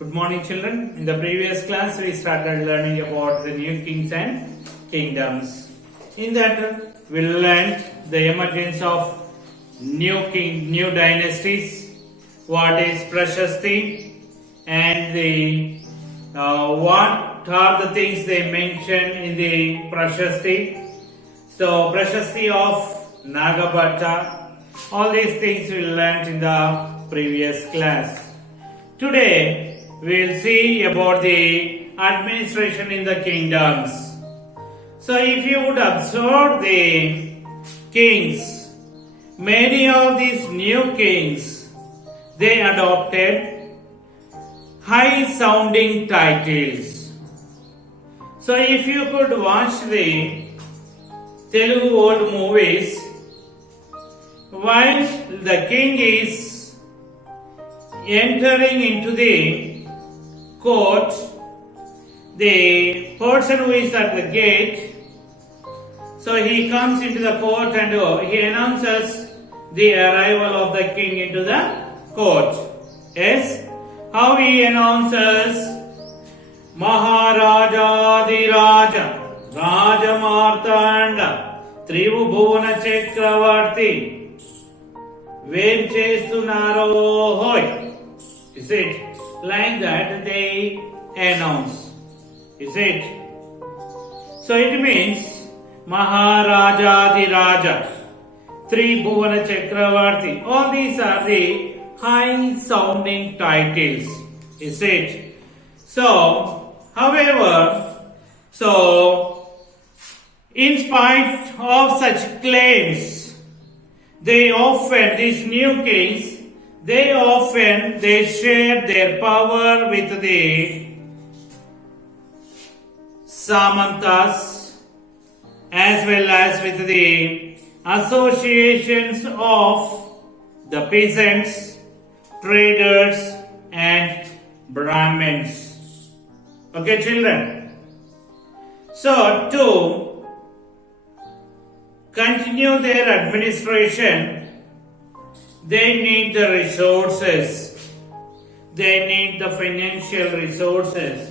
Good morning, children. In the previous class, we started learning about the new kings and kingdoms. In that, we learned the emergence of new dynasties, what is Prashasti, and what are the things they mention in the Prashasti. So, Prashasti of Nagabhatta, all these things we learned in the previous class. Today, we will see about the administration in the kingdoms. So, if you would observe the kings, many of these new kings, they adopted high sounding titles. So, if you could watch the Telugu old movies, while the king is entering into the court, the person who is at the gate, so he comes into the court and he announces the arrival of the king into the court. Yes, how he announces Maharajadiraja Rajamartanda Tribhuvana Chakravarti Venchesunaro Hoy. Is it? Like that they announce. Is it? So it means Maharajadiraja, Tribhuvana Chakravarti. All these are the high sounding titles. Is it? So, however, in spite of such claims, these new kings, they share their power with the Samantas as well as with the associations of the peasants, traders and Brahmins. Okay, children. So, to continue their administration, they need the resources. They need the financial resources.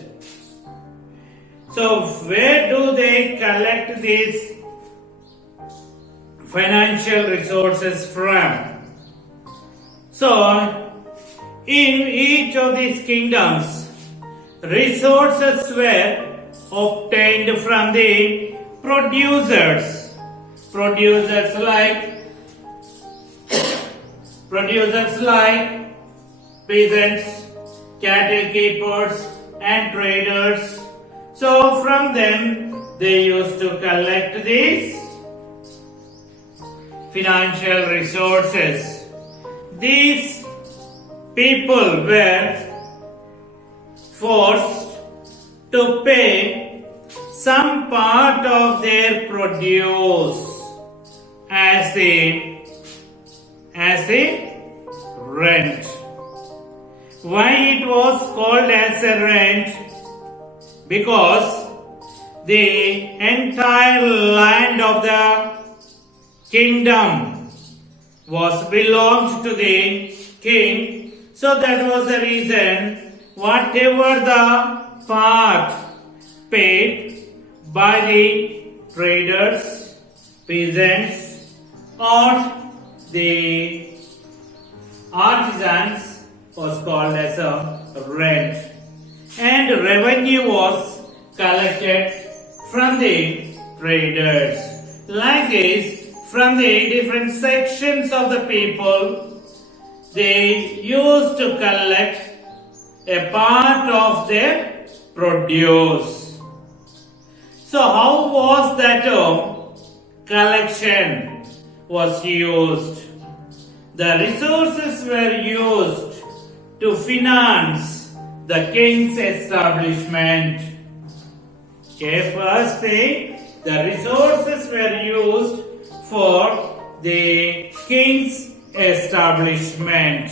So, where do they collect these financial resources from? So, in each of these kingdoms, resources were obtained from the producers. Producers like peasants, cattle keepers and traders. So from them they used to collect these financial resources. These people were forced to pay some part of their produce as the rent. Why it was called as a rent? Because the entire land of the kingdom belonged to the king. So that was the reason whatever the part paid by the traders, peasants or the artisans was called as a rent, and revenue was collected from the traders. Like this, from the different sections of the people, they used to collect a part of their produce. So how was that collection was used? The resources were used to finance the king's establishment. Okay, first thing, the resources were used for the king's establishment.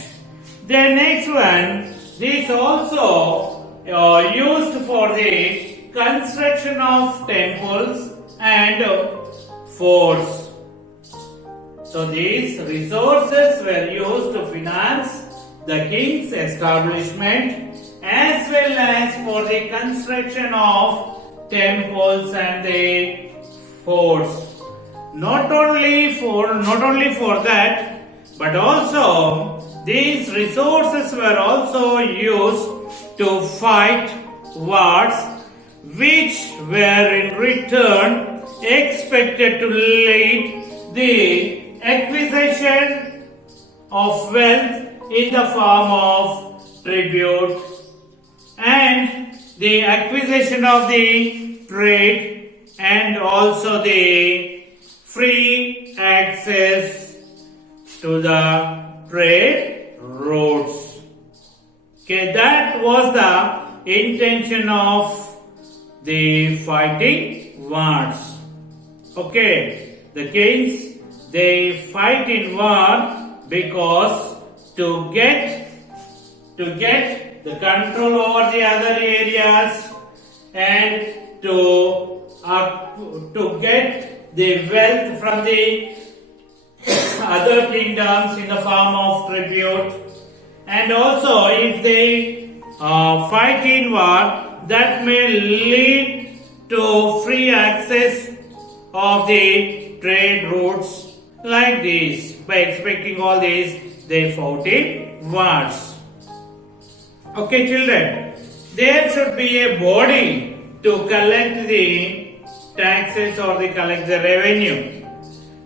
The next one, this also used for the construction of temples and forts. So these resources were used to finance the king's establishment as well as for the construction of temples and the forts. Not only for that, but also these resources were also used to fight wars, which were in return expected to lead the acquisition of wealth in the form of tribute and the acquisition of the trade and also the free access to the trade routes. Okay, that was the intention of the fighting wars. Okay, the kings, they fight in war because to get the control over the other areas and to get the wealth from the other kingdoms in the form of tribute, and also if they fight in war, that may lead to free access of the trade routes. Like this, by expecting all this, they fought in wars. Okay, children, there should be a body to collect the taxes or the collect the revenue.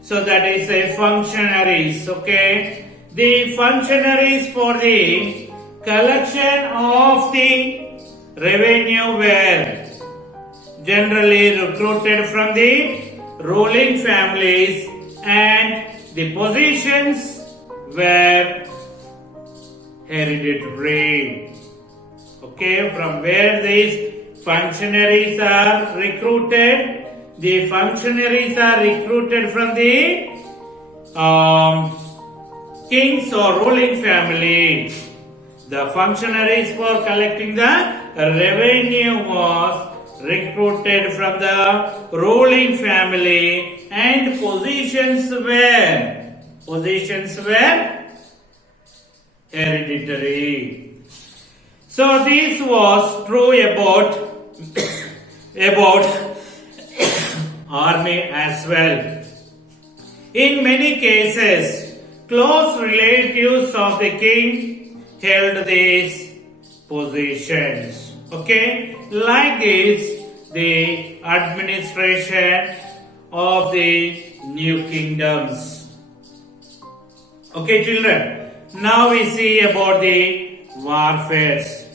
So that is a functionaries. Okay, the functionaries for the collection of the revenue were generally recruited from the ruling families, and the positions were hereditary. Okay, from where these functionaries are recruited? The functionaries are recruited from the kings or ruling family. The functionaries for collecting the revenue was recruited from the ruling family, and positions were hereditary. So this was true about army as well. In many cases, close relatives of the king held these positions. Okay, like this, the administration of the new kingdoms. Okay, children, now we see about the warfares.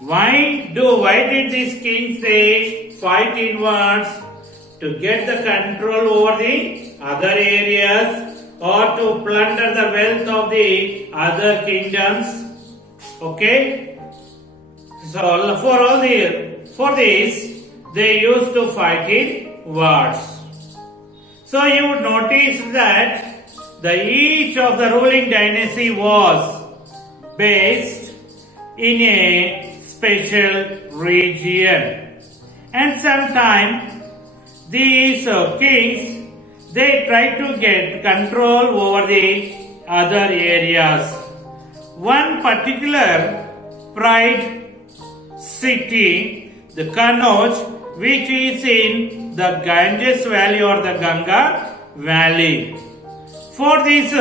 Why did these kings say fight in wars? To get the control over the other areas or to plunder the wealth of the other kingdoms. Okay, so for this they used to fight in wars. So you would notice that each of the ruling dynasty was based in a special region, and sometimes these kings, they try to get control over the other areas. One particular pride city, the Kannauj, which is in the Ganges Valley or the Ganga Valley. For this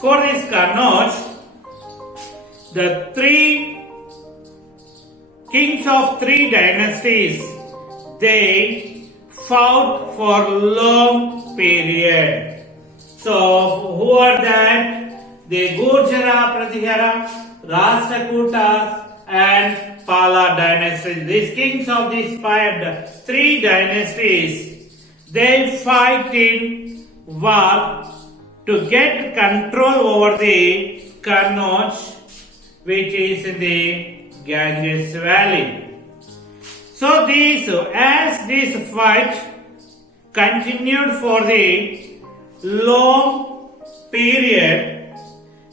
Kannauj, the three kings of three dynasties, they fought for long period. So who are that? The Gurjara, Pratihara, Rashtrakutas and Pala dynasties. These kings of these three dynasties, they fight in war to get control over the Kannauj, which is in the Ganges Valley. So as this fight continued for the long period,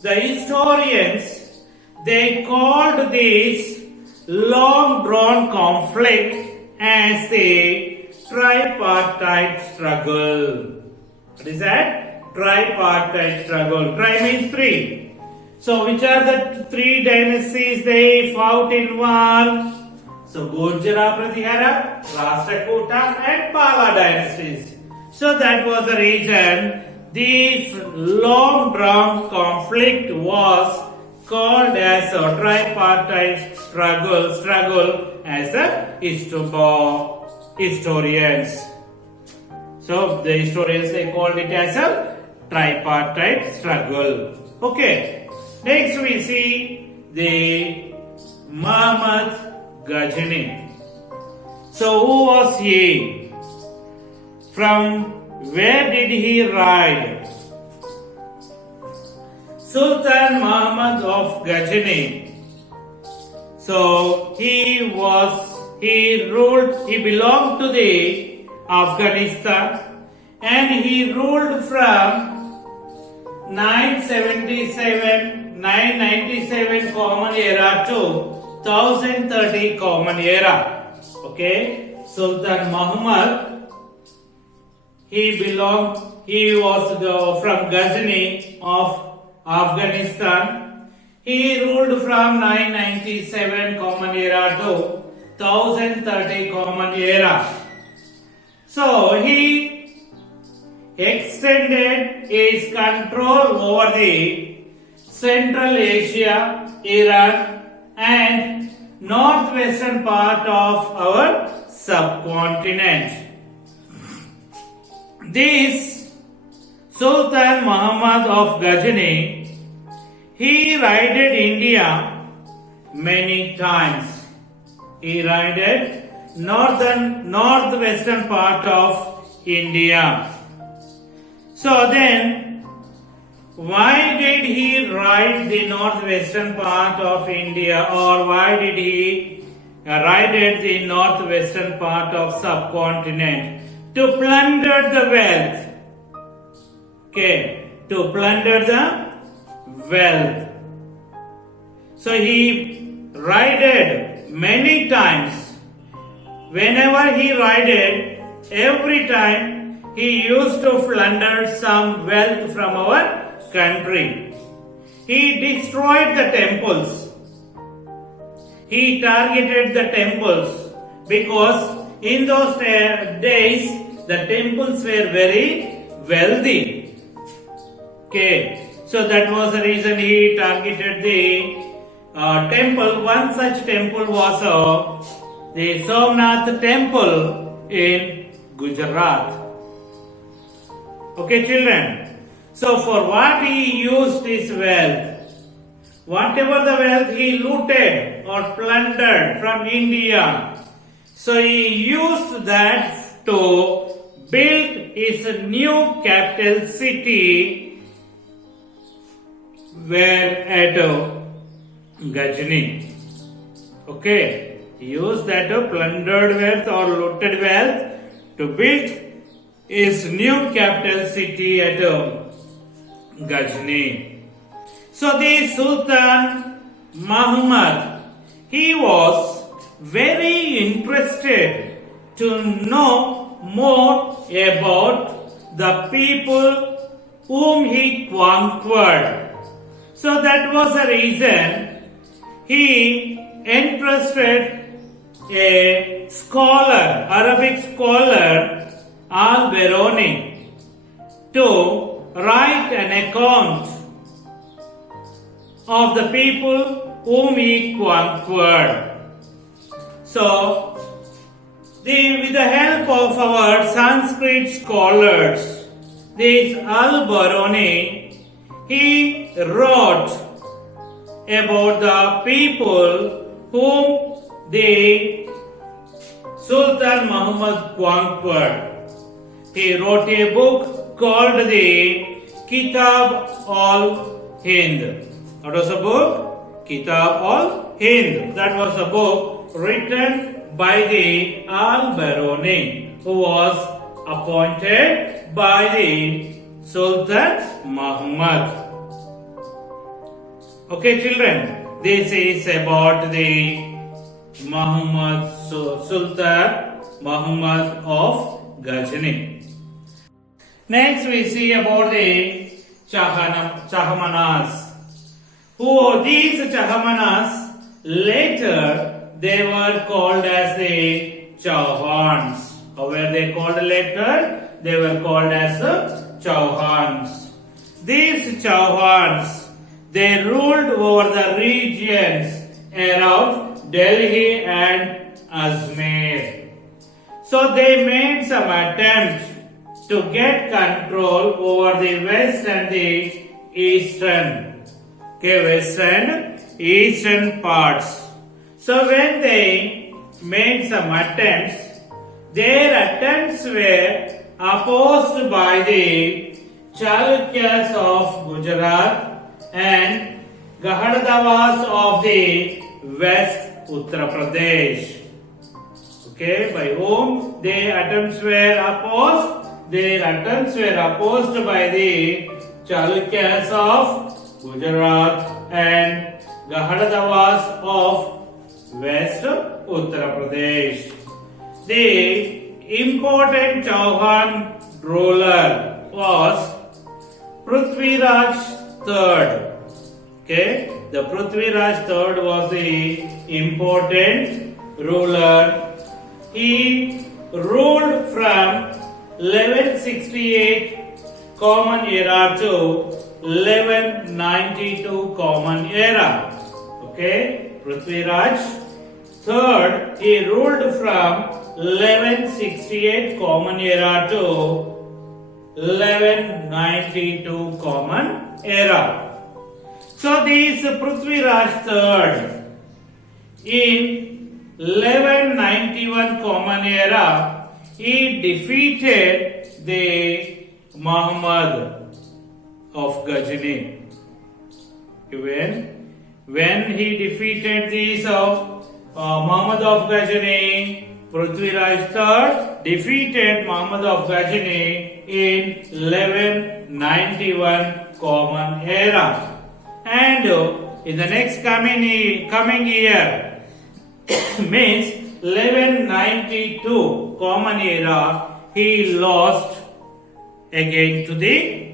the historians, they called this long drawn conflict as the tripartite struggle. What is that? Tripartite struggle. Tri means three. So which are the three dynasties they fought in war? So Gurjara Pratihara, Rashtrakuta and Pala dynasties. So that was the reason this long drawn conflict was called as a tripartite struggle as the historians. So the historians they called it as a tripartite struggle. Okay. Next we see the Muhammad Ghazni. So who was he? From where did he ride? Sultan Muhammad of Ghazni. So he belonged to the Afghanistan and he ruled from 997 Common Era to 1030 Common Era. Okay, Sultan Muhammad. He was from Ghazni of Afghanistan. He ruled from 997 Common Era to 1030 Common Era. So he extended his control over the Central Asia, Iran and northwestern part of our subcontinent. This Sultan Muhammad of Ghazni, he raided India many times. He raided northwestern part of India. So then, why did he raid the northwestern part of India, or why did he raided the northwestern part of subcontinent? To plunder the wealth. Okay, to plunder the wealth. So he raided many times. Whenever he raided, every time he used to plunder some wealth from our country. He destroyed the temples. He targeted the temples because in those days the temples were very wealthy. Okay, so that was the reason he targeted the temple. One such temple was the Somnath temple in Gujarat. Okay, children. So for what he used his wealth? Whatever the wealth he looted or plundered from India, so he used that to build his new capital city where at Ghazni. Okay, he used that plundered wealth or looted wealth to build his new capital city at Ghazni. So the Sultan Muhammad, he was very interested to know more about the people whom he conquered. So that was the reason he entrusted a scholar, Arabic scholar, Al-Biruni, to write an account of the people whom he conquered. So, with the help of our Sanskrit scholars, this Al-Biruni, he wrote about the people whom the Sultan Muhammad conquered. He wrote a book called the Kitab al-Hind. What was the book? Kitab al-Hind. That was a book written by the Al-Biruni, who was appointed by the Sultan Muhammad. Okay, children, this is about the Sultan Muhammad of Ghazni. Next, we see about the Chahamanas. Who these Chahamanas later they were called as the Chauhans. How were they called later? They were called as the Chauhans. These Chauhans, they ruled over the regions around Delhi and Ajmer. So they made some attempt to get control over the west and the eastern, west and eastern parts. So when they made some attempts, their attempts were opposed by the Chalukyas of Gujarat and Gahadavas of the West Uttar Pradesh. Okay, by whom their attempts were opposed? Their attempts were opposed by the Chalukyas of Gujarat and Gahadavas of West Uttar Pradesh. The important Chauhan ruler was Prithviraj III. Okay, the Prithviraj III was the important ruler. He ruled from 1168 Common Era to 1192 Common Era. Okay, Prithviraj III, he ruled from 1168 Common Era to 1192 Common Era. So this Prithviraj III in 1191 Common Era, he defeated the Muhammad of Ghazni. When he defeated these Muhammad of Ghazni, Prithviraj III defeated Muhammad of Ghazni in 1191 Common Era. And in the next coming year, means 1192 Common Era, he lost again to the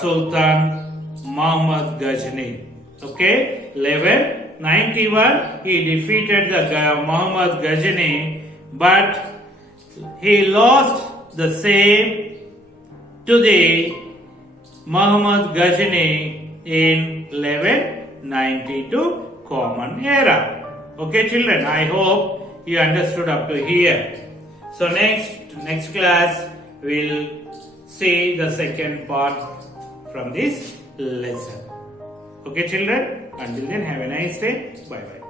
Sultan Muhammad Ghazni. Okay, 1191 he defeated the Muhammad Ghazni, but he lost the same to the Muhammad Ghazni in 1192 Common Era. Okay, children, I hope you understood up to here. So next class we'll see the second part from this lesson. Okay, children, until then, have a nice day. Bye bye.